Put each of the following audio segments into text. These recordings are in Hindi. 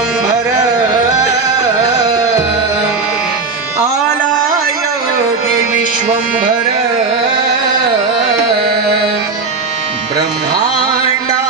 विश्वंभर आला योगी विश्वंभर. ब्रह्मांडा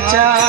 বাঁচা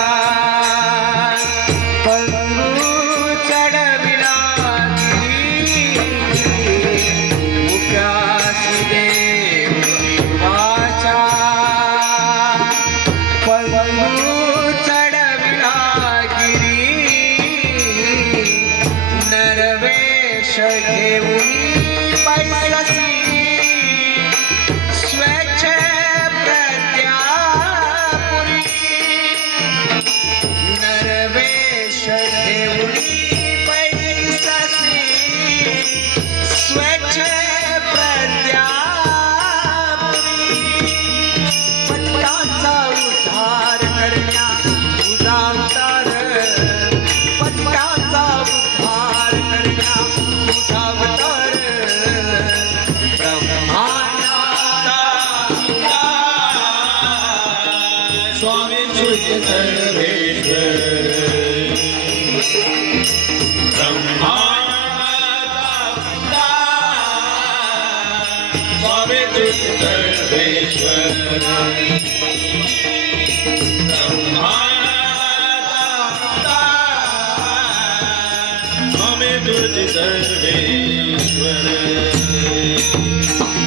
स्वामी तुझे सर्वेश्वर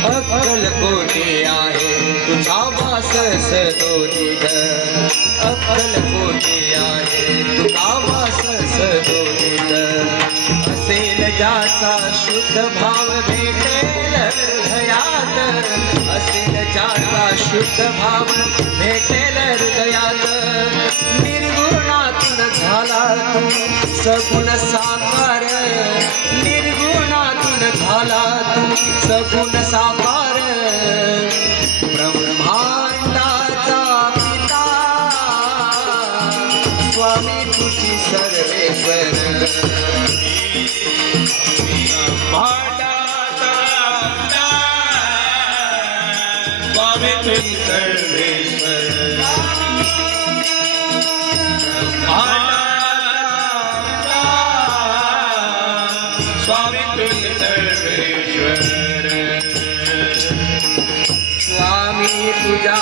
अक्कल कोणी आहे तुझा वास सदोदित अक्कल कोणी आहे तुझा वास सदोदित असेल ज्याचा शुद्ध भाव भेटेल हृदयात. असेल ज्याचा शुद्ध भाव भेटेल हृदयात. निर्गुणातून झाला तू सगुण साकार. निर्गुणातून झाला तू सगुण साकार. ब्रह्मांडाचा पिता. स्वामी तुझी सर्वेश्वर. स्वामी तुझी सर्वेश्वर स्वामी तुझी सर्वेश्वर स्वामी तुझ्या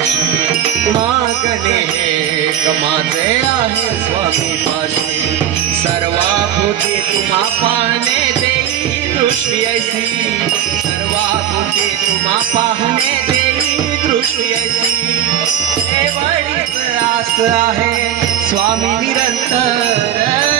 मागणे कमाचे आहे स्वामी पाशी। सर्वाभूती तुम्हा पाहणे देई दृष्टी ऐसी। सर्वाभूती तुम्हा पाहणे देई दृष्टी ऐसी। एवढीच आस आहे, स्वामी निरंतर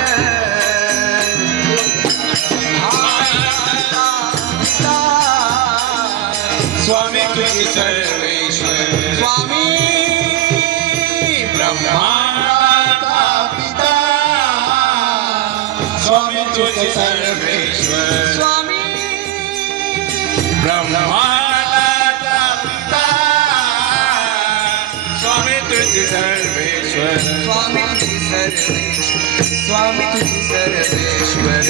स्वामी तुझ सर्वेश्वर स्वामी ब्रह्मांडाचा पिता स्वामी तुझ सर्वेश्वर स्वामी ब्रह्मांडाचा पिता स्वामी तुझ सर्वेश्वर स्वामी तुझी सर्वेश्वर स्वामी तुझी सर्वेश्वर